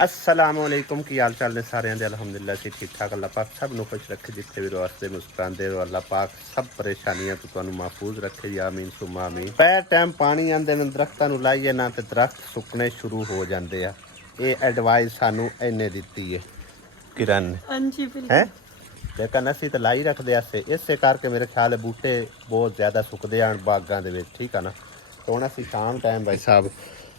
असलामुअलैकुम की हाल चाल ने सारे दे अलहमदुलिल्लाह से ठीक ठाक। अल्लाह पाक सब नु खुश रखे, जिथे भी वास्ते मुस्कुराते हो अल्लाह पाक सब परेशानियां तो तुहानू महफूज रखे। या आमीन सुमा आमीन। पै टाइम पानी आंदे ने दरख्तां नू लाइए ना ते दरख्त सुकने शुरू हो जाते हैं। ये एडवाइस सानू इन्ने दित्ती है किरण है, लेकिन असी तो लाई रखते ऐसे इसे करके मेरे ख्याल है बूटे बहुत ज़्यादा सुकते हैं बागां दे विच, ठीक है ना। तो हुण असी शाम टाइम भाई साहब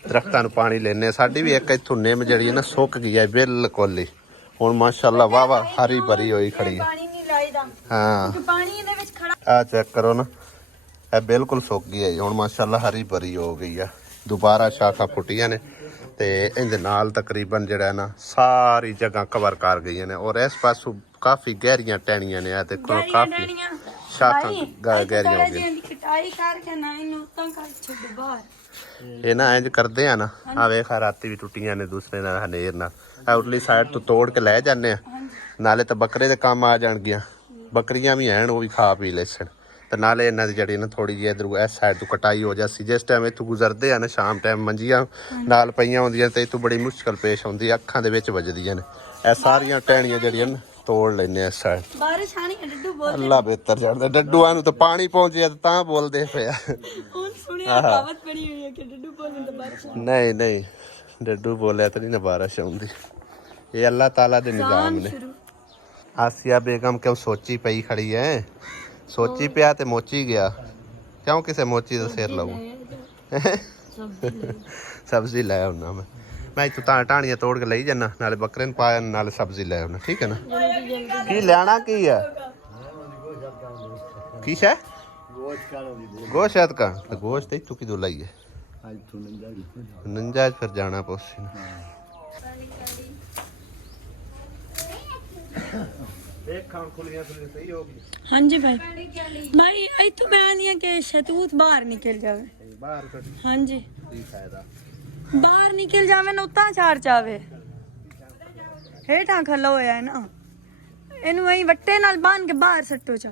दरख्तां नू पानी लेने। साडी भी एक इत्थों निम जिहड़ी है ना सुक गई है बिल्कुल ही। हुण माशाअल्लाह वाह वाह हरी भरी होई खड़ी है। हाँ आ चेक करो ना, ये बिल्कुल सुक गई है हुण माशाअल्लाह हरी भरी हो गई है। दोबारा शाखा फुटियां ने ते इहदे नाल तकरीबन जिहड़ा है ना सारी जगह कवर कर गई ने। और इस पासों काफ़ी गहरियां टहनियां ने, देखो काफ़ी शाखा गहरियां हो गई। ये ना इंज करते हैं ना, आ वेख राती भी टुटियां ने दूसरे नाल हनेर नाल उरली साइड तो तोड़ के लै जाने, नाले तो बकरे दे काम आ जाणगियां। बकरियां भी हैं वो भी खा पी लेसन ते नाले इन्हां दी जड़ी ना थोड़ी जी इधर इस साइड तो कटाई हो जासी। जिस टाइम इत्थों गुजरदे हैं ना शाम टाइम मंजियां नाल पईयां होंदियां ते इत्थों बड़ी मुश्किल पेश आउंदी, अखां दे विच वजदियां ने। ए सारियां टहनियां जड़ियां न तोड़ लेने इस साइड। बारिश आनी है डड्डू बोल अल्लाह बेहतर जानदा, डड्डूआं नूं तो पानी पहुंच गया तां बोलदे पिया। कहावत पड़ी हुई है कि डड्डू बोले तो बारिश नहीं नहीं डड्डू बोलिया तो नहीं ना बारिश आउंदी, ये अल्लाह ताला दे निजाम ने। आसिया बेगम क्यों सोची पई खड़ी है, सोची पिया ते मोची गया। क्यों किसे मोची दा सिर लाऊं सब्जी लै आउना मैं इत्थों टाणियां तोड़ के लई जाना, नाले बकरे नूं पाया नाले सब्जी लै आउना, ठीक है ना। की लेना की है की शै गोश्त का गोश्त इत्थों किदों लईए नंजा फिर जाना पोसी हाँ जी भाई भाई इतों मैं नहीं कि शतूत बाहर निकल जावे। हाँ जी बाहर निकल जावे ना उतना चार जावे हेठा खला होया है ना, इनू वही वट्टे नाल बांध के बाहर सट्टो चा।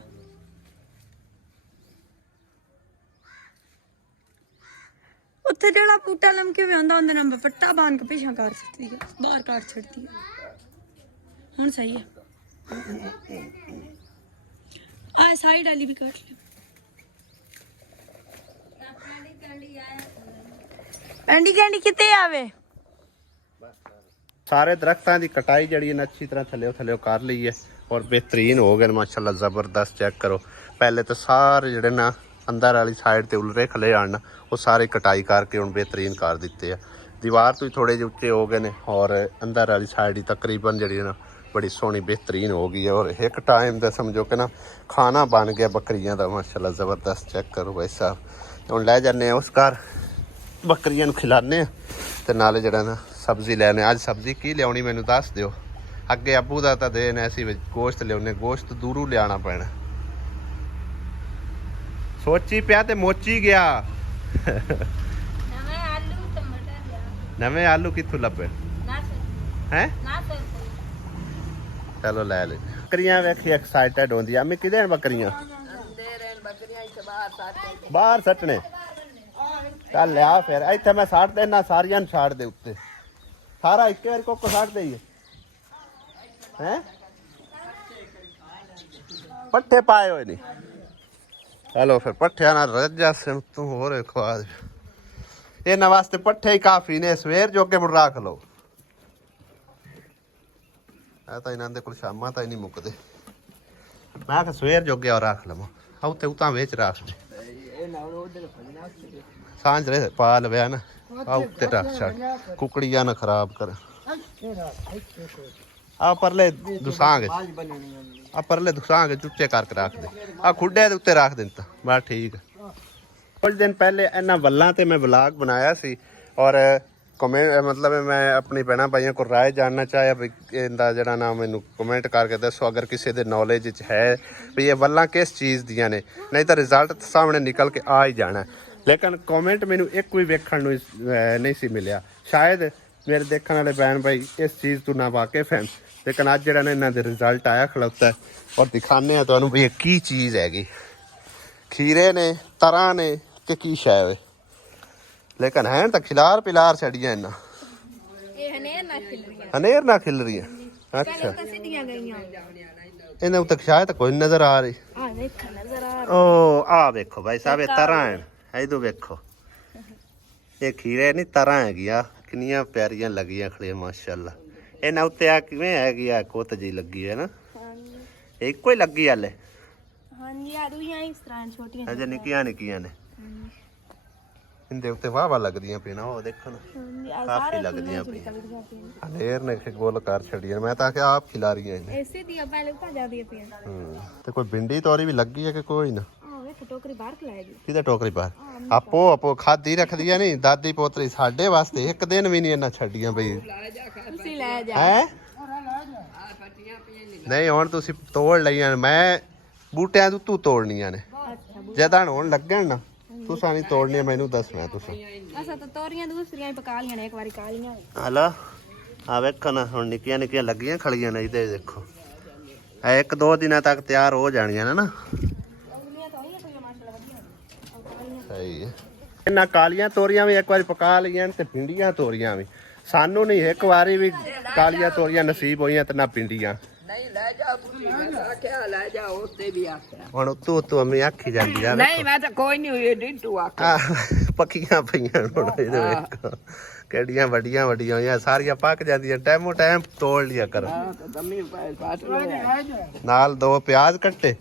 उत्थे जेड़ा बूटा लमके हुए होंदा उंदे नाल वट्टा बांध के पीछा कर सकती है, बाहर काट छड़ती है। हुण सही है आ साइड वाली भी काट ले। एंडी कैंडी किते आवे सारे दरख्तां दी कटाई जड़ी ना अच्छी तरह थल्ले कर ली है और बेहतरीन हो गए माशाल्लाह ज़बरदस्त। चेक करो पहले तो सारे जड़े ना अंदर वाली साइड ते उलरे खले आन वो सारे कटाई करके हुण बेहतरीन कर दिते है। दीवार तो ही थोड़े जे उच्चे हो गए ने और अंदर वाली साइड ही तकरीबन जड़ी ना बड़ी सोहनी बेहतरीन हो गई है। और एक टाइम का समझो कि ना खाना बन गया बकरियां का माशाल्लाह ज़बरदस्त। चेक करो भाई साहब हुण लै जाने उस घर बकरियां नूं खिलाने ते नाले जड़ा ना सब्जी लैने। अज सब्जी की लियानी मैनू दस दिओ, अगे अबू दा तां देन ऐसी गोश्त लियाने, गोश्त दूरों लियाना पैना। सोची पिया ते मोची गया नवे आलू कित्थों लभे हैं, चलो लै ले। बकरियां वेखी एक्साइटेड होंदी अम्मी किदे बकरियां बाहर सट्टने चल लिया फिर इत्थे मैं सट देना सारियां छाड़ दे उत्ते सारा एक बार को सट देइए हैं पट्ठे पाए हुए नहीं। चलो फिर पट्ठे ना रजा से तू होर खवा दे, इन्हां वास्ते पट्ठे ही काफ़ी ने, सवेर जोगे मुड़ रख लो। तो इन्हां दे कोल शामां ताईं नहीं मुकदे, मैं कि सवेर जोगे और रख लवां उत्ते उतां विच रख सांझ रे पा लव्या ना आ उत्ते रख छड़ कुकड़ियां ना खराब कर। आ परले दुसांगे आ परले दुसांगे चुट्टे करके रख दे, आ खुडे दे उत्ते रख दिंता बस ठीक है। कुछ दिन पहले इन्हां वल्लां ते मैं व्लॉग बनाया सी और कमेंट मतलब मैं अपनी भैन भाइयों को राय जानना चाहे भी इनका जरा ना मैनू कमेंट करके दसो अगर किसी के नॉलेज है भी ये वल्लां किस चीज़ दियां ने, नहीं तो रिजल्ट सामने निकल के आ ही जाना। लेकिन कमेंट मैनू एक भी वेखण नूं नहीं सी मिलिया, शायद मेरे देखने वाले भैन भाई इस चीज़ तो ना वाकिफ हैं। लेकिन अज जरा ना इन्हां दे रिजल्ट आया खलोता है और दिखाने तुहानूं भी ये की चीज़ हैगी, खीरे ने तरां ने कि की शै है। लेकिन हैं तो खिलार पिलार छड़ियां इन्ना ਹਨੇਰ ਨਾ ਖਿਲ ਰਹੀ ਹੈ। ਅੱਛਾ ਸਿੱਧੀਆਂ ਗਈਆਂ ਇਹਨਾਂ ਉੱਤੇ ਸ਼ਾਇਦ ਕੋਈ ਨਜ਼ਰ ਆ ਰਹੀ। ਆ ਵੇਖ ਨਜ਼ਰ ਆ ਓ ਆ ਵੇਖੋ ਭਾਈ ਸਾਹਿਬ, ਇਹ ਤਰ੍ਹਾਂ ਹੈ। ਇਹਦੋਂ ਵੇਖੋ, ਇਹ ਖੀਰੇ ਨਹੀਂ ਤਰ੍ਹਾਂ ਹੈਗੀ ਆ। ਕਿੰਨੀਆਂ ਪਿਆਰੀਆਂ ਲੱਗੀਆਂ ਖੜੀਆਂ ਮਾਸ਼ਾਅੱਲਾ। ਇਹਨਾਂ ਉੱਤੇ ਆ ਕਿਵੇਂ ਹੈਗੀ ਆ, ਕੁੱਤ ਜੀ ਲੱਗੀ ਹੈ ਨਾ। ਇਹ ਇੱਕੋ ਹੀ ਲੱਗੀ ਹਾਲੇ। ਹਾਂਜੀ ਆ ਦੂਈਆਂ ਇਸ ਤਰ੍ਹਾਂ ਛੋਟੀਆਂ ਅਜੇ ਨਿੱਕੀਆਂ ਨਿੱਕੀਆਂ ਨੇ। ਇਹਦੇ ਉੱਤੇ ਵਾਹ ਲੱਗਦੀਆਂ ਪਈਆਂ, ਉਹ ਦੇਖਣ ਕਾਫੀ ਲੱਗਦੀਆਂ ਪਈਆਂ। ਹਨੇਰ ਨੇ ਗੋਲ ਕਰ ਛੱਡੀਆਂ। ਮੈਂ ਤਾਂ ਕਿ ਆਪ ਖਿਲਾ ਰਹੀਆਂ ਨੇ ਐਸੇ ਦੀਆਂ ਪਹਿਲੇ ਤਾਂ ਜਾਂਦੀਆਂ ਪਈਆਂ। ਤੇ ਕੋਈ ਭਿੰਡੀ ਤੋਰੀ ਵੀ ਲੱਗੀ ਹੈ ਕਿ ਕੋਈ ਨਾ? ਆ ਵੇਖ ਟੋਕਰੀ ਬਾਹਰ ਖਲਾਏਗੀ। ਕਿਹਦਾ ਟੋਕਰੀ ਬਾਹਰ? ਆਪੋ ਖਾਦੀ ਰੱਖਦੀਆਂ ਨਹੀਂ ਦਾਦੀ ਪੋਤਰੀ। ਸਾਡੇ ਵਾਸਤੇ ਇੱਕ ਦਿਨ ਵੀ ਨਹੀਂ ਇਹਨਾਂ ਛੱਡੀਆਂ ਬਈ। ਤੁਸੀਂ ਲੈ ਜਾ ਹੈ ਨਹੀਂ ਹੁਣ ਤੁਸੀਂ ਤੋੜ ਲਈਆਂ। ਮੈਂ ਬੂਟਿਆਂ ਤੋਂ ਤੂੰ ਤੋੜਨੀਆਂ ਨੇ। ਜਦਾਂ ਹੁਣ ਲੱਗਣ ਨਾ ਤੁਸੀਂ ਨਹੀਂ ਤੋੜਨੀਆਂ, ਮੈਨੂੰ ਦੱਸਣਾ ਤੁਸੀਂ। ਅਸਾਂ ਤਾਂ ਤੋਰੀਆਂ ਦੂਸਰੀਆਂ ਹੀ ਪਕਾ ਲੀਆਂ ਨੇ, ਇੱਕ ਵਾਰੀ ਕਾ ਲੀਆਂ। ਹਲਾ ਆ ਵੇਖੋ ਨਾ, ਹੁਣ ਨਿੱਕੀਆਂ ਨਿੱਕੀਆਂ ਲੱਗੀਆਂ ਖੜੀਆਂ ਨੇ। ਇਹਦੇ ਦੇਖੋ ਇਹ 1-2 ਦਿਨਾਂ ਤੱਕ ਤਿਆਰ ਹੋ ਜਾਣੀਆਂ ਨੇ ਨਾ। ਸਹੀ ਹੈ। ਇਹਨਾਂ ਕਾਲੀਆਂ ਤੋਰੀਆਂ ਵੀ ਇੱਕ ਵਾਰੀ ਪਕਾ ਲਈਆਂ ਤੇ ਭਿੰਡੀਆਂ ਤੋਰੀਆਂ ਵੀ। ਸਾਨੂੰ ਨਹੀਂ ਇੱਕ ਵਾਰੀ ਵੀ ਕਾਲੀਆਂ ਤੋਰੀਆਂ ਨਸੀਬ ਹੋਈਆਂ ਤੇ ਨਾ ਭਿੰਡੀਆਂ। ਨਹੀਂ ਲੈ ਜਾ ਤੁਸੀਂ, ਮੈਂ ਤਾਂ ਕਿਹਾ ਲੈ ਜਾ, ਉੱਤੇ ਵੀ ਆਖਿਆ। ਹੁਣ ਤੂੰ ਅੰਮੀ ਆਖੀ ਜਾਂਦੀ ਆ। ਨਹੀਂ ਮੈਂ ਤਾਂ ਕੋਈ ਨਹੀਂ ਹੋਈ ਡਿੱਟੂ ਆਖਿਆ। ਪੱਕੀਆਂ ਪਈਆਂ ਹੁਣ ਇਹਦੇ ਵੇਖੋ ਕਿਹੜੀਆਂ ਵੱਡੀਆਂ ਵੱਡੀਆਂ ਹੋਈਆਂ, ਸਾਰੀਆਂ ਪੱਕ ਜਾਂਦੀਆਂ। ਟਾਈਮੋ ਟਾਈਮ ਤੋੜ ਲਿਆ ਕਰੋ। ਦਮੀ ਪਾਸ ਲਿਆ ਨਾਲ 2 ਪਿਆਜ਼ ਕੱਟੇ,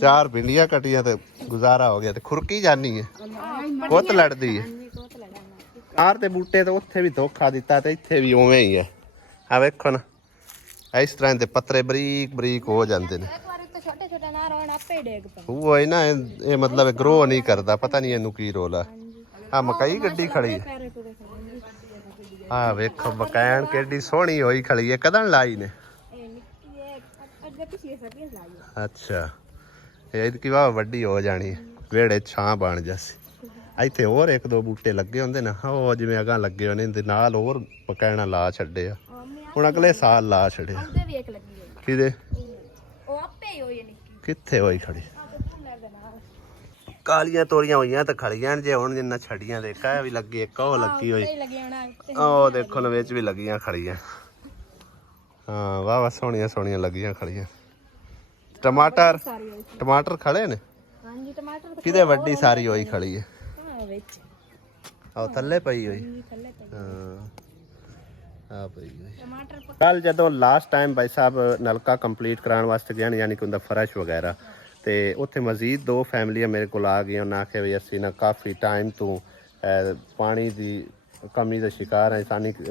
4 ਭਿੰਡੀਆਂ ਕੱਟੀਆਂ ਤੇ ਗੁਜ਼ਾਰਾ ਹੋ ਗਿਆ। ਤੇ ਖੁਰਕੀ ਜਾਨੀ ਹੈ, ਕੁੱਤ ਲੜਦੀ ਹੈ। ਆਰ ਤੇ ਬੂਟੇ ਤੇ ਉੱਥੇ ਵੀ ਧੋਖਾ ਦਿੱਤਾ ਤੇ ਇੱਥੇ ਵੀ ਉਵੇਂ ਹੀ ਹੈ। ਆ ਵੇਖੋ ਨਾ, ਇਸ ਤਰ੍ਹਾਂ ਦੇ ਪੱਤਰੇ ਬਰੀਕ ਬਰੀਕ ਹੋ ਜਾਂਦੇ ਨੇ। ਇੱਕ ਵਾਰੀ ਤਾਂ ਛੋਟੇ ਛੋਟੇ ਨਾ ਰੋਣ ਆਪੇ ਡੇਗ ਪਏ। ਉਹ ਹੈ ਨਾ, ਇਹ ਮਤਲਬ ਗਰੋ ਨਹੀਂ ਕਰਦਾ। ਪਤਾ ਨਹੀਂ ਇਹਨੂੰ ਕੀ ਰੋਲ ਆ। ਆ ਮਕਈ ਗੱਡੀ ਖੜੀ ਹੈ। ਆ ਵੇਖੋ ਮਕੈਨ ਕਿੱਡੀ ਸੋਹਣੀ ਹੋਈ ਖੜੀ ਹੈ। ਕਦੋਂ ਲਾਈ ਨੇ? ਅੱਛਾ ਇਹ ਕੀ ਵਾਹ ਵੱਡੀ ਹੋ ਜਾਣੀ, ਵਿਹੜੇ ਛਾਂ ਬਣ ਜਾਸੀ। ਇੱਥੇ ਹੋਰ 1-2 ਬੂਟੇ ਲੱਗੇ ਹੁੰਦੇ ਨਾ, ਉਹ ਜਿਵੇਂ ਅਗਾਂ ਲੱਗੇ ਹੋਣੇ ਇਹਦੇ ਨਾਲ ਹੋਰ ਮਕੈਣਾ ਲਾ ਛੱਡੇ ਆ। ਹੁਣ ਅਗਲੇ ਸਾਲ ਲਾ ਛੱਡੇ। ਕਿਹਦੇ? ਉਹ ਆਪੇ ਹੀ ਹੋਈ ਨਿੱਕੀ। ਕਿੱਥੇ ਹੋਈ ਖੜੀ? ਕਾਲੀਆਂ ਤੋਰੀਆਂ ਹੋਈਆਂ ਤਾਂ ਖੜੀਆਂ ਜੇ ਹੁਣ ਜਿੰਨਾ ਛੜੀਆਂ ਦੇਖਾ ਵੀ ਲੱਗੀ। ਇੱਕ ਉਹ ਲੱਗੀ ਹੋਈ, ਉਹ ਦੇਖੋ ਨਾ ਵਿੱਚ ਵੀ ਲੱਗੀਆਂ ਖੜੀਆਂ। ਹਾਂ ਵਾਹ ਵਾਹ ਸੋਹਣੀਆਂ ਸੋਹਣੀਆਂ ਲੱਗੀਆਂ ਖੜੀਆਂ। ਟਮਾਟਰ ਖੜੇ ਨੇ। ਹਾਂਜੀ ਟਮਾਟਰ ਕਿਤੇ ਵੱਡੀ ਸਾਰੀ ਹੋਈ ਖੜੀ ਹੈ। ਹਾਂ ਵਿੱਚ ਆਹ ਥੱਲੇ ਪਈ ਹੋਈ। ਥੱਲੇ ਆ ਪਈ ਹੋਈ। ਟਮਾਟਰ ਕੱਲ ਜਦੋਂ ਲਾਸਟ ਟਾਈਮ ਭਾਈ ਸਾਹਿਬ ਨਲਕਾ ਕੰਪਲੀਟ ਕਰਾਉਣ ਵਾਸਤੇ ਗਏ ਯਾਨੀ ਕਿ ਉਹਦਾ ਫਰਸ਼ ਵਗੈਰਾ, ਤੇ ਉੱਥੇ ਮਜ਼ੀਦ 2 ਫੈਮਲੀਆਂ ਮੇਰੇ ਕੋਲ ਆ ਗਈਆਂ। ਉਹਨਾਂ ਆਖਿਆ ਵੀ ਅਸੀਂ ਨਾ ਕਾਫੀ ਟਾਈਮ ਤੋਂ ਪਾਣੀ ਦੀ ਕਮੀ ਦਾ ਸ਼ਿਕਾਰ ਹੈ।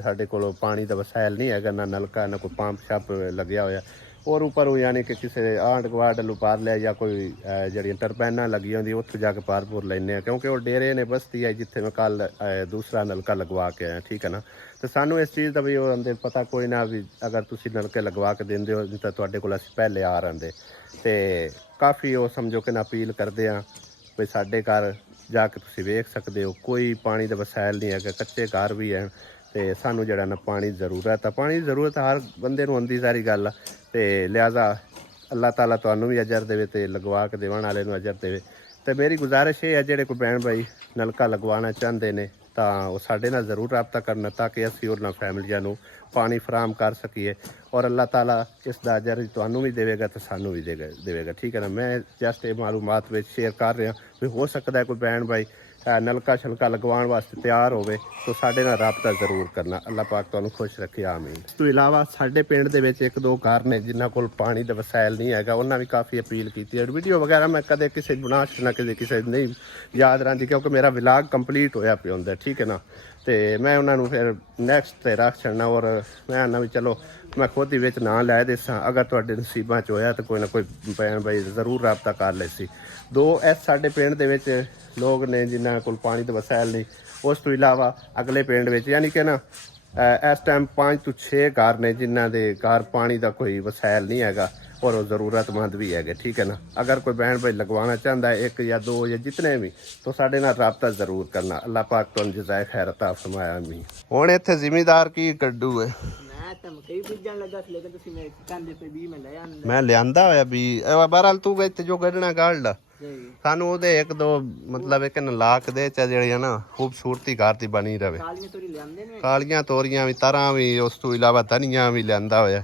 ਸਾਡੇ ਕੋਲ ਪਾਣੀ ਦਾ ਵਸਾਇਲ ਨਹੀਂ ਹੈਗਾ, ਨਾ ਨਲਕਾ ਨਾ ਕੋਈ ਪੰਪ ਸ਼ੱਪ ਲੱਗਿਆ ਹੋਇਆ। ਔਰ ਉੱਪਰ ਯਾਨੀ ਕਿ ਕਿਸੇ ਆਂਢ ਗੁਆਂਢ ਨੂੰ ਪਾਰ ਲਿਆ ਜਾਂ ਕੋਈ ਜਿਹੜੀਆਂ ਟਰਬੈਨਾਂ ਲੱਗੀਆਂ ਹੁੰਦੀਆਂ ਉੱਥੋਂ ਜਾ ਕੇ ਪਾਰ ਪੂਰ ਲੈਂਦੇ ਹਾਂ, ਕਿਉਂਕਿ ਉਹ ਡੇਰੇ ਨੇ ਬਸਤੀ ਹੈ ਜਿੱਥੇ ਮੈਂ ਕੱਲ ਦੂਸਰਾ ਨਲਕਾ ਲਗਵਾ ਕੇ ਆਇਆ। ਠੀਕ ਹੈ ਨਾ। ਤੇ ਸਾਨੂੰ ਇਸ ਚੀਜ਼ ਦਾ ਵੀ ਉਹ ਅੰਦਰ ਪਤਾ ਕੋਈ ਨਾ ਵੀ ਅਗਰ ਤੁਸੀਂ ਨਲਕੇ ਲਗਵਾ ਕੇ ਦਿੰਦੇ ਹੋ ਤਾਂ ਤੁਹਾਡੇ ਕੋਲ ਅਸੀਂ ਪਹਿਲੇ ਆ ਰਹਿੰਦੇ। ਤੇ ਕਾਫੀ ਉਹ ਸਮਝੋ ਕਿ ਨਾ ਅਪੀਲ ਕਰਦੇ ਆ ਵੀ ਸਾਡੇ ਘਰ ਜਾ ਕੇ ਤੁਸੀਂ ਵੇਖ ਸਕਦੇ ਹੋ, ਕੋਈ ਪਾਣੀ ਦਾ ਵਸਾਇਲ ਨਹੀਂ ਹੈਗਾ, ਕੱਚੇ ਘਰ ਵੀ ਹੈ। ਤੇ ਸਾਨੂੰ ਜਿਹੜਾ ਨਾ ਪਾਣੀ ਜ਼ਰੂਰਤ ਆ। ਪਾਣੀ ਦੀ ਜ਼ਰੂਰਤ ਹਰ ਬੰਦੇ ਨੂੰ ਆਉਂਦੀ ਸਾਰੀ ਗੱਲ। ਤੇ ਲਿਹਾਜ਼ਾ ਅੱਲਾਹ ਤਾਲਾ ਤੁਹਾਨੂੰ ਵੀ ਅਜਰ ਦੇਵੇ ਤੇ ਲਗਵਾ ਕੇ ਦੇਵਣ ਵਾਲੇ ਨੂੰ ਅਜਰ ਦੇਵੇ। ਤੇ ਮੇਰੀ ਗੁਜ਼ਾਰਿਸ਼ ਇਹ ਹੈ ਜਿਹੜੇ ਕੋਈ ਭੈਣ ਭਾਈ ਨਲਕਾ ਲਗਵਾਉਣਾ ਚਾਹੁੰਦੇ ਨੇ ਤਾਂ ਉਹ ਸਾਡੇ ਨਾਲ ਜ਼ਰੂਰ ਰਾਬਤਾ ਕਰਨਾ ਤਾਂ ਕਿ ਅਸੀਂ ਉਹਨਾਂ ਫੈਮਲੀਆਂ ਨੂੰ ਪਾਣੀ ਫਰਾਹਮ ਕਰ ਸਕੀਏ। ਔਰ ਅੱਲਾਹ ਤਾਲਾ ਇਸ ਦਾ ਅਜਰ ਤੁਹਾਨੂੰ ਵੀ ਦੇਵੇਗਾ ਤੇ ਸਾਨੂੰ ਵੀ ਦੇਵੇਗਾ। ਠੀਕ ਹੈ ਨਾ। ਮੈਂ ਜਸਟ ਇਹ ਮਾਲੂਮਾਤ ਵਿੱਚ ਸ਼ੇਅਰ ਕਰ ਰਿਹਾ ਵੀ ਹੋ ਸਕਦਾ ਕੋਈ ਭੈਣ ਭਾਈ ਨਲਕਾ ਛਲਕਾ ਲਗਵਾਉਣ ਵਾਸਤੇ ਤਿਆਰ ਹੋਵੇ ਤਾਂ ਸਾਡੇ ਨਾਲ ਰਾਬਤਾ ਜ਼ਰੂਰ ਕਰਨਾ। ਅੱਲਾਹ ਪਾਕ ਤੁਹਾਨੂੰ ਖੁਸ਼ ਰੱਖੇ, ਆਮੀਨ। ਇਸ ਤੋਂ ਇਲਾਵਾ ਸਾਡੇ ਪਿੰਡ ਦੇ ਵਿੱਚ 1-2 ਘਰ ਨੇ ਜਿਨ੍ਹਾਂ ਕੋਲ ਪਾਣੀ ਦਾ ਵਸਾਇਲ ਨਹੀਂ ਹੈਗਾ। ਉਹਨਾਂ ਵੀ ਕਾਫੀ ਅਪੀਲ ਕੀਤੀ ਹੈ। ਵੀਡੀਓ ਵਗੈਰਾ ਮੈਂ ਕਦੇ ਕਿਸੇ ਬਣਾਸ਼ ਨਾ ਕਿਸੇ ਨਹੀਂ ਯਾਦ ਰਹਿੰਦੀ, ਕਿਉਂਕਿ ਮੇਰਾ ਵਲੌਗ ਕੰਪਲੀਟ ਹੋਇਆ ਪਿਆ ਹੁੰਦਾ। ਠੀਕ ਹੈ ਨਾ। ਤੇ ਮੈਂ ਉਹਨਾਂ ਨੂੰ ਫਿਰ ਨੈਕਸਟ ਤੇ ਰੱਖ ਛੱਡਣਾ। ਔਰ ਮੈਂ ਨਾ ਵੀ ਚਲੋ ਮੈਂ ਖੁਦ ਹੀ ਵਿੱਚ ਨਾਂ ਲੈ ਦੇਸਾਂ। ਅਗਰ ਤੁਹਾਡੇ ਨਸੀਬਾਂ 'ਚ ਹੋਇਆ ਤਾਂ ਕੋਈ ਨਾ ਕੋਈ ਭੈਣ ਭਾਈ ਜ਼ਰੂਰ ਰਾਬਤਾ ਕਰ ਲੈ ਸੀ। 2 ਸਾਡੇ ਪਿੰਡ ਦੇ ਵਿੱਚ ਲੋਕ ਨੇ ਜਿਨ੍ਹਾਂ ਕੋਲ ਪਾਣੀ ਦਾ ਵਸਾਇਲ ਨਹੀਂ। ਉਸ ਤੋਂ ਇਲਾਵਾ ਅਗਲੇ ਪਿੰਡ ਵਿੱਚ ਯਾਨੀ ਕਿ ਨਾ ਇਸ ਟਾਈਮ 5 ਤੋਂ 6 ਘਰ ਨੇ ਜਿਨ੍ਹਾਂ ਦੇ ਘਰ ਪਾਣੀ ਦਾ ਕੋਈ ਵਸਾਇਲ ਨਹੀਂ ਹੈਗਾ ਔਰ ਉਹ ਜ਼ਰੂਰਤਮੰਦ ਵੀ ਹੈਗੇ। ਠੀਕ ਹੈ ਨਾ। ਅਗਰ ਕੋਈ ਭੈਣ ਭਾਈ ਲਗਵਾਉਣਾ ਚਾਹੁੰਦਾ ਹੈ 1 ਜਾਂ 2 ਜਾਂ ਜਿਤਨੇ ਵੀ ਤਾਂ ਸਾਡੇ ਨਾਲ ਰਾਬਤਾ ਜ਼ਰੂਰ ਕਰਨਾ। ਅੱਲਾਹ ਪਾਕ ਤੁਹਾਨੂੰ ਜਜ਼ਾਏ ਖੈਰ ਅਤਾ ਫਰਮਾਇਆ। ਆਮੀਨ। ਹੁਣ ਇੱਥੇ ਜ਼ਿਮੀਦਾਰ ਕੀ ਕੱਢੂ ਹੈ? ਮੈਂ ਤਾਂ ਮਕਈ ਬੀਜਣ ਲੱਗਾ ਸੀ ਲੇਕਿਨ ਤੁਸੀਂ ਮੇਰੇ ਕਹਿੰਦੇ ਪਏ ਵੀ ਮੈਂ ਲੈ ਆਂਦਾ ਮੈਂ ਲਿਆਂਦਾ ਹੋਇਆ ਵੀ ਬਹਰਾਲ ਤੂੰ ਇੱਥੇ ਜੋ ਕੱਢਣਾ ਕੱਢ ਲਾ ਸਾਨੂੰ ਉਹਦੇ ਇੱਕ ਦੋ ਮਤਲਬ ਇੱਕ ਨਲਾਕ ਦੇ ਚ ਜਿਹੜੀਆਂ ਨਾ ਖੂਬਸੂਰਤੀ ਘਰ ਦੀ ਬਣੀ ਰਵੇ। ਕਾਲੀਆਂ ਤੋਰੀ ਲਿਆਂਦੇ ਨੇ ਕਾਲੀਆਂ ਤੋਰੀਆਂ ਵੀ ਤਰਾਂ ਵੀ ਉਸ ਤੋਂ ਇਲਾਵਾ ਧਨੀਆ ਵੀ ਲਿਆਂਦਾ ਹੋਇਆ।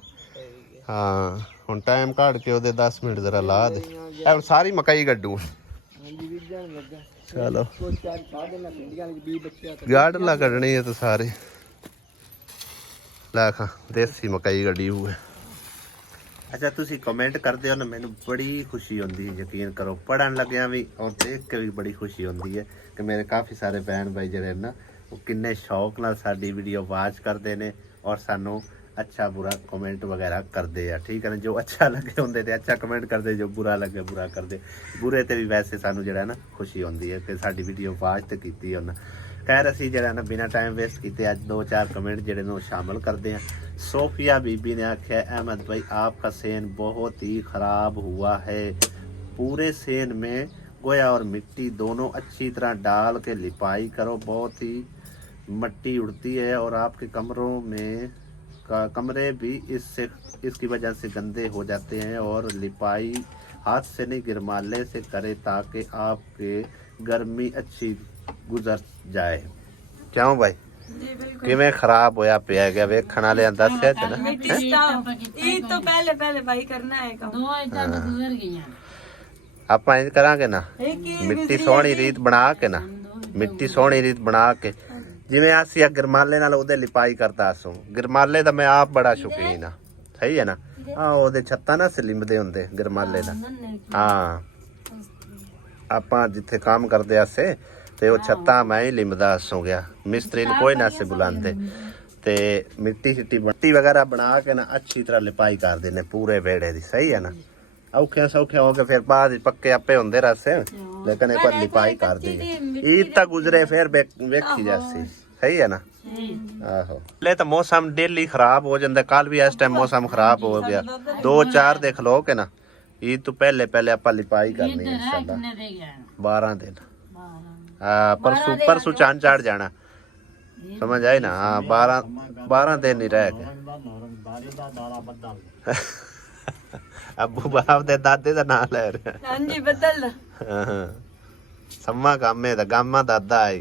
ਹਾਂ ਹੁਣ ਟਾਈਮ ਕੱਢ ਕੇ ਉਹਦੇ 10 ਮਿੰਟ ਜ਼ਰਾ ਲਾ ਦੇ। ਇਹ ਹੁਣ ਸਾਰੀ ਮਕਈ ਗੱਡੂ ਹਾਂਜੀ ਬੀਜਣ ਲੱਗਾ ਚਲੋ ਕੁਝ ਚਾਰ ਪਾ ਦੇਣਾ ਪਿੰਡੀਆਂ ਵਿੱਚ 20 ਬੱਚਿਆਂ ਤੋਂ ਗਾੜ ਲਾ ਕੱਢਣੀ ਹੈ ਤਾਂ ਸਾਰੇ ਲੈ ਖਾ ਦੇਸੀ ਮਕਈ ਗੱਡੀ ਹੋਏ। ਅੱਛਾ ਤੁਸੀਂ ਕਮੈਂਟ ਕਰਦੇ ਹੋ ਨਾ ਮੈਨੂੰ ਬੜੀ ਖੁਸ਼ੀ ਹੁੰਦੀ ਹੈ ਯਕੀਨ ਕਰੋ ਪੜਨ ਲੱਗਿਆ ਵੀ ਔਰ ਦੇਖ ਕੇ ਵੀ ਬੜੀ ਖੁਸ਼ੀ ਹੁੰਦੀ ਹੈ ਕਿ ਮੇਰੇ ਕਾਫੀ ਸਾਰੇ ਭੈਣ ਭਾਈ ਜਿਹੜੇ ਨਾ ਉਹ ਕਿੰਨੇ ਸ਼ੌਕ ਨਾਲ ਸਾਡੀ ਵੀਡੀਓ ਵਾਚ ਕਰਦੇ ਨੇ ਔਰ ਸਾਨੂੰ अच्छा बुरा कमेंट वगैरह करते हैं। ठीक है ना, जो अच्छा लगे होंगे तो अच्छा कमेंट करते, जो बुरा लगे बुरा करते। बुरे तो भी वैसे सानू जो है ना खुशी होती है कि साडी वीडियो वाच तो की उन्हें। खैर असी जो है ना बिना टाइम वेस्ट किए अज 2-4 कमेंट जो शामिल करते हैं। सोफिया बीबी ने आख्या अहमद भाई आपका सेन बहुत ही ख़राब हुआ है, पूरे सेन में गोया और मिट्टी दोनों अच्छी तरह डाल के लिपाई करो, बहुत ही मिट्टी उड़ती है और आपके कमरे भी इसकी वजह से गंदे हो जाते हैं और लिपाई हाथ से नहीं गिरमाले से करे ताकि आपके गर्मी अच्छी गुजर जाए। क्यों भाई किवें खराब होया पिया गया वेखण वाले दस्या च ना ईद तो पहले भाई करना है काम। दो इधर गुजर गईयां ਆਪਾਂ ਇੰਜ ਕਰਾਂਗੇ ਨਾ ਮਿੱਟੀ ਸੋਹਣੀ ਰੀਤ ਬਣਾ ਕੇ ਨਾ ਮਿੱਟੀ ਸੋਹਣੀ ਰੀਤ ਬਣਾ ਕੇ ਜਿਵੇਂ ਅਸੀਂ ਗਰਮਾਲੇ ਨਾਲ ਉਹਦੇ ਲਿਪਾਈ ਕਰਦਾ ਸੋ ਗਰਮਾਲੇ ਦਾ ਮੈਂ ਆਪ ਬੜਾ ਸ਼ੌਕੀਨ ਆ। ਸਹੀ ਹੈ ਨਾ, ਆ ਉਹਦੇ ਛੱਤਾਂ ਨਾ ਸਲਿਮਦੇ ਹੁੰਦੇ ਗਰਮਾਲੇ ਦਾ। ਹਾਂ ਆਪਾਂ ਜਿੱਥੇ ਕੰਮ ਕਰਦੇ ਆਸੇ ਤੇ ਉਹ ਛੱਤਾਂ ਮੈਂ ਹੀ ਲਿਮਦਾ ਸੋ ਗਿਆ, ਮਿਸਤਰੀ ਨੂੰ ਕੋਈ ਨਾ ਸੇ ਬੁਲਾਉਂਦੇ ਤੇ ਮਿੱਟੀ ਵਗੈरह ਬਣਾ ਕੇ ਨਾ ਅੱਛੀ ਤਰ੍ਹਾਂ ਲਿਪਾਈ ਕਰਦੇ ਨੇ ਪੂਰੇ ਵਿਹੜੇ ਦੀ। ਸਹੀ ਹੈ ਨਾ, औखे सौखे हो के फिर बाद पक्के आपे होंदे रसे लेकिन एक बार लिपाई कर दी ईद तक गुजरे फिर वेखी जासी। सही है ना, आहो ले तो मौसम डेली खराब हो जाता। कल भी इस टाइम मौसम खराब हो गया, 2-4 देख लो के ना ईद तो पहले आप लिपाई करनी है इंशाल्लाह 12 दिन। परसों चांद चढ़ जाना, समझ आए ना। हाँ 12 दिन ही रह गए। अबू बाप दे दादे दा नाम ले रहे हैं। हां जी बदल सम्मा गामे दा गामा दादा आई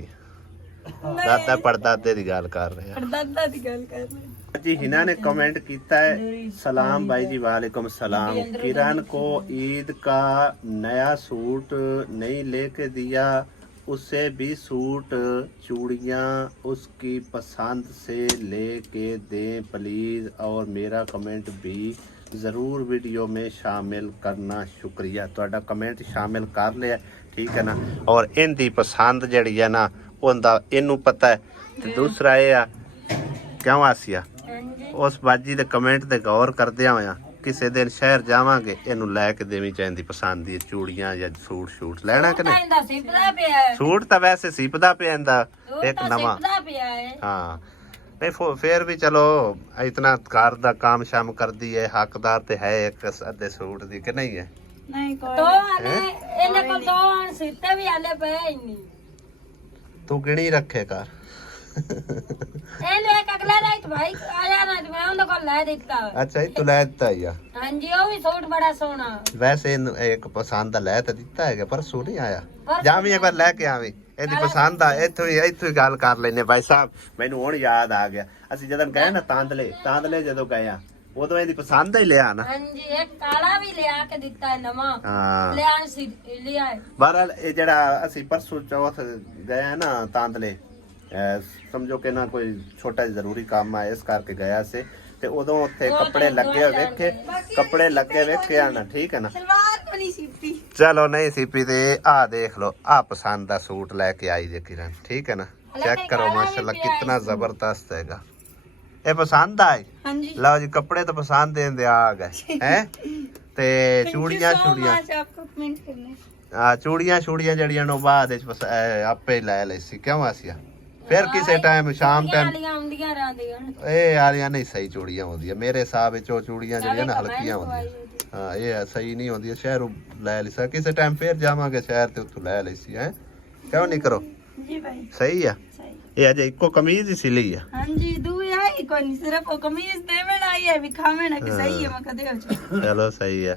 दादा पड़दादे दी गल कर रहे हैं। पड़दादा दी गल कर रहे हैं जी। हिना ने कमेंट किया है सलाम भाई जी, वालेकुम सलाम। किरण को ईद का नया सूट नहीं लेके दिया, उसे भी सूट चूड़ियाँ उसकी पसंद से लेके दें प्लीज, और मेरा कमेंट भी ज़रूर वीडियो में शामिल करना। शुक्रिया, तुहाडा कमेंट शामिल कर लिया। ठीक है ना, और इनकी पसंद जड़ी है ना उनका इनू पता है। ते दूसरा ये आ क्यों आसिया उस बाजी दे कमेंट ते गौर करदे होया किसी दिन शहर जावांगे इनू लैके देनी चाहिए पसंद दी चूड़ियां या सूट लेना कि नहीं। सूट तो वैसे सीपदा पे इंदा एक नवा। हाँ नहीं फिर भी चलो इतना घर दा काम शाम कर दी है, हकदार ते है एक अद्धे सूट दी कि नहीं है। नहीं कोई तो आले इने को तो सीते भी आले पे नहीं तू गिणी रखे कर। एने एक अगला रात भाई आया ना मैं उन को ले देता। अच्छा तू ले दिता है। हां जी वो भी सूट बड़ा सोना। वैसे एक पसंद दा ले तो दिता है पर सू नहीं आया। जावी एक बार लेके आवी ਇਹਦੀ ਪਸੰਦ ਆ। ਇੱਥੋਂ ਹੀ ਗੱਲ ਕਰ ਲੈਨੇ ਭਾਈ ਸਾਹਿਬ। ਮੈਨੂੰ ਹੁਣ ਯਾਦ ਆ ਗਿਆ ਅਸੀਂ ਜਦੋਂ ਗਏ ਨਾ ਤਾਂਦਲੇ ਜਦੋਂ ਗਏ ਆ ਉਦੋਂ ਇਹਦੀ ਪਸੰਦ ਹੀ ਲਿਆ ਨਾ। ਹਾਂਜੀ ਇੱਕ ਕਾਲਾ ਵੀ ਲਿਆ ਕੇ ਦਿੱਤਾ ਹੈ ਨਵਾਂ। ਹਾਂ ਲਿਆਣ ਸੀ ਲਿਆ ਹੈ। ਬਹਰਾਲ ਇਹ ਜਿਹੜਾ ਅਸੀਂ ਪਰਸੋਂ ਚੌਥ ਗਏ ਆ ਨਾ ਤਾਂਦਲੇ, ਸਮਝੋ ਕਿ ਨਾ ਕੋਈ ਛੋਟਾ ਜਿਹਾ ਜ਼ਰੂਰੀ ਕੰਮ ਆ ਇਸ ਕਰਕੇ ਗਿਆ ਸੀ ਤੇ ਉਦੋਂ ਉੱਥੇ ਕੱਪੜੇ ਲੱਗੇ ਵੇਖੇ ਆ ਨਾ। ਠੀਕ ਹੈ ਨਾ, चलो नहीं सीपी ते आ देख लो आ पसंद का सूट लेके आई जे किरण। ठीक है ना, चेक करो माशाल्लाह कितना जबरदस्त हैगा। ये पसंद आए। हाँ जी लो जी कपड़े तो पसंद दे आ गए हैं ते चूड़ियां जड़ियां नो बाद आपे ले ले सी। क्यों आसिया फिर किसी टाइम शाम टाइम ए यारियां नहीं सही चूड़ियां होंदियां मेरे हिसाब विच। चूड़ियां जड़ियां ना हल्कियां होंदियां। हाँ ये सही नहीं होती शहरों लै ली सा किसी टाइम फिर जावांगे शहर ते उत्थों लै ली सी। हैं क्यों नहीं करो जी भाई। सही है ये अजे इको कमीज ही सिली है। हां जी दूई आई ही कोई नहीं, सिर्फ वो कमीज देवन आई है, भी खावे ना कि सही है मैं कदे हो जा। चलो सही है।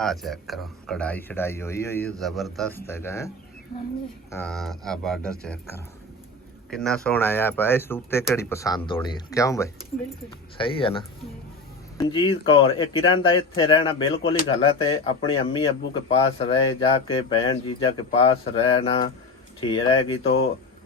आ चेक करो कढ़ाई शढ़ाई हुई हुई जबरदस्त है। हाँ आ बार्डर चेक करो कितना सोहना है। पर इस उत्ते केड़ी पसंद होनी है, क्यों भाई? बिल्कुल सही है ना। रंजीत कौर ये किरण का इत्थे रहना बिल्कुल ही गलत है। अपनी अम्मी अब्बू के पास रहे जाके, बहन जीजा के पास रहना ठीक रहेगी तो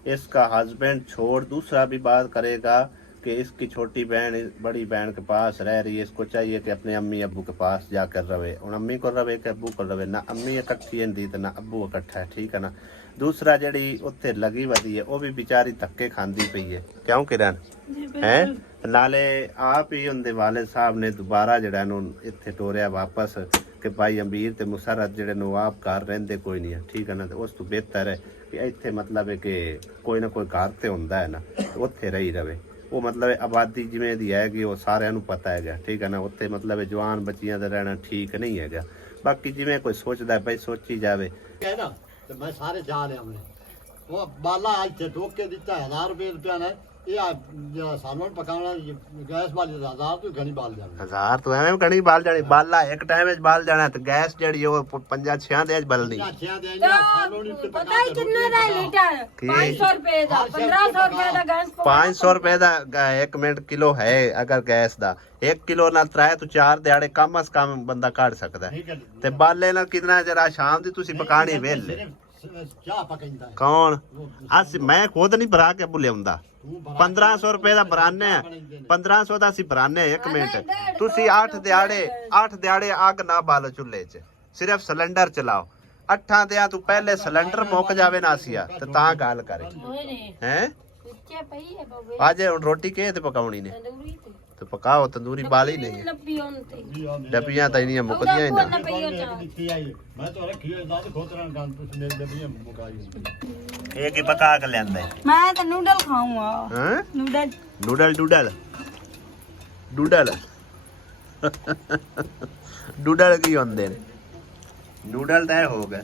इसका हस्बैंड छोड़ दूसरा भी बात करेगा कि इसकी छोटी बहन बड़ी बहन के पास रह रही है, इसको चाहिए कि अपने अम्मी अब्बू के पास जाकर रहे। और अम्मी को रवे कि अब्बू को रवे, ना अम्मी इकट्ठी है तो ना अब्बू इकट्ठा है, ठीक है ना। दूसरा जड़ी उत्थे लगी वधी है वो भी बेचारी धक्के खांदी पई है, क्यों किरण है। नाले आप ही उनके वाले साहब ने दोबारा जड़ा इत्थे टोरिया वापस कि भाई अमीर ते मुसरत जड़े नवाब घर रहिंदे कोई नहीं है, ठीक है ना। तो उस तो बेहतर है कि इत्थे मतलब है कि कोई ना कोई घर ते हुंदा है ना, तो उत्थे रही रवे। वो मतलब आबादी जिवें दी हैगी वो सारिਆਂ ਨੂੰ पता है, ठीक है ना। उत्थे मतलब जवान बच्चियां दा रहना ठीक नहीं है। बाकी जिवें कोई सोचदा है भाई सोची जावे। ਤੇ ਮੈਂ ਸਾਰੇ ਜਾ ਰਿਹਾ ਮੈਂ ਉਹ ਬਾਲਾ ਇੱਥੇ ਠੋਕ ਕੇ ਦਿੱਤਾ 1000 ਰੁਪਏ ਨੇ। ਇਹ ਜਿਹੜਾ ਸਾਲਨ ਪਕਾਉਣਾ ਗੈਸ ਵਾਲੀ 1000 ਤੋਂ ਘਣੀ ਬਾਲ ਜਾਣਾ। 1000 तो ਐਵੇਂ ਘਣੀ ਬਾਲ ਜਾਣੀ। ਬਾਲਾ ਇੱਕ ਟਾਈਮ ਵਿੱਚ ਬਾਲ ਜਾਣਾ ਤੇ ਗੈਸ ਜਿਹੜੀ ਉਹ 5-6 ਦੇ ਵਿੱਚ ਬਲਣੀ। पता है कितना दा लीटर? 500 रुपए दा, 1500 रुपए दा गैस। 500 रुपए ਦਾ 1 ਮਿੰਟ ਕਿਲੋ ਹੈ ਅਗਰ ਗੈਸ ਦਾ 1 ਕਿਲੋ ਨਾਲ 3 ਤੋਂ 4 ਦਿਹਾੜੇ ਕਮ ਅਸ ਕਮ ਬੰਦਾ ਕੱਢ ਸਕਦਾ ਹੈ। ਤੇ ਬਾਲੇ ਨਾਲ ਕਿੰਨਾ ਜਰਾ ਸ਼ਾਮ ਦੀ ਤੁਸੀਂ ਪਕਾਣੀ ਵੇਲੇ ਚਾਹ ਪਕਾਉਂਦਾ ਕੌਣ? ਅਸੀਂ ਮੈਂ ਖੁਦ ਨਹੀਂ ਭਰਾ ਕੇ ਬੁਲਿਆਉਂਦਾ। 1500 ਰੁਪਏ ਦਾ ਬਰਾਨੇ ਆ, 1500 ਦਾ ਅਸੀਂ ਬਰਾਨੇ 1 ਮਿੰਟ। ਤੁਸੀਂ 8 ਦਿਹਾੜੇ ਅੱਗ ਨਾ ਬਾਲੋ ਚੁੱਲ੍ਹੇ 'ਚ, ਸਿਰਫ ਸਿਲੰਡਰ ਚਲਾਓ। 8 ਦਿਨਾਂ ਤੋਂ ਪਹਿਲੇ ਸਿਲੰਡਰ ਮੁੱਕ ਜਾਵੇ ਨਾ ਸੀਆ ਤੇ ਤਾਂ ਗੱਲ ਕਰੇ ਹੈ। ਅੱਜ ਹੁਣ ਰੋਟੀ ਕਿਹਦੇ ਤੇ ਪਕਾਉਣੀ ਨੇ? ਤੇ ਪਕਾਓ, ਤੰਦੂਰੀ ਬਾਲੀ ਨਹੀਂ ਡੱਬੀਆਂ ਤਾਂ ਇੰਨੀਆਂ ਮੁੱਕਦੀਆਂ ਹੀ ਨਾ। ਮੈਂ ਤਾਂ ਰੱਖੀ ਹੋਈ ਦਾਦ ਖੋਤਰਾਂ ਗੰਨ ਤੁਸੀਂ ਮੇਰੇ ਡੱਬੀਆਂ ਮੁਕਾਈ। ਇਹ ਕੀ ਪਕਾ ਕੇ ਲਿਆਂਦਾ? मैं तो नूडल खाऊंगा। ਹਾਂ नूडल ਡੂਡਲ ਕੀ ਹੁੰਦੇ ਨੇ? ਨੂਡਲ ਤਾਂ ਇਹ ਹੋ ਗਿਆ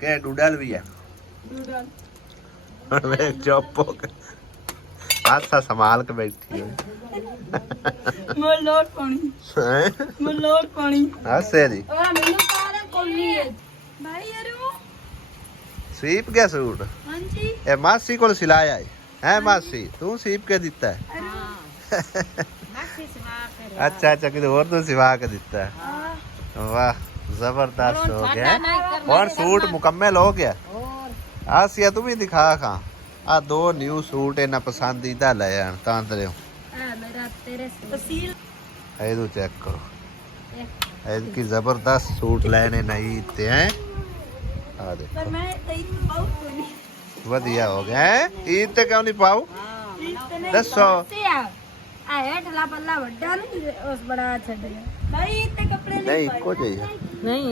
ਕਿ ਡੂਡਲ ਵੀ ਆ। ਹੁਣ ਵੇ ਚੁੱਪ ਹੋ ਕੇ ਹਾਸਾ ਸੰਭਾਲ ਕੇ ਬੈਠੀ ਹੋਈ ਮਲੋਟ ਪਾਣੀ ਹਾਸੇ ਜੀ। ਉਹ ਮੈਨੂੰ ਸਾਰਾ ਕੋਲੀ ਹੈ ਭਾਈ ਯਾਰੋ। ਸੀਪ ਗਿਆ ਸੂਟ? ਹਾਂਜੀ ਇਹ ਮਾਸੀ ਕੋਲ ਸਿਲਾਇਆ ਹੈ ਮਾਸੀ ਤੂੰ ਸੀਪ ਕੇ ਦਿੱਤਾ ਹੈ? अच्छा किसी और तो सिवा के दिता है। वाह जबरदस्त हो गया और सूट मुकम्मल हो गया। आसिया तू भी दिखा खा आ 2 न्यू सूट इन्ना पसंदीदा ले आन तांदरे मेरा तेरे तसील ए तो चेक करो ऐद की जबरदस्त सूट लेने नहीं थे हैं। आ देखो पर मैं ईद में पाऊं तो नहीं। वधिया हो गया है। ईद ते क्यों नहीं पाऊं? दसो आ हेठला पल्ला वड्डा नहीं उस बड़ा छड़ भाई इतने कपड़े नहीं को चाहिए नहीं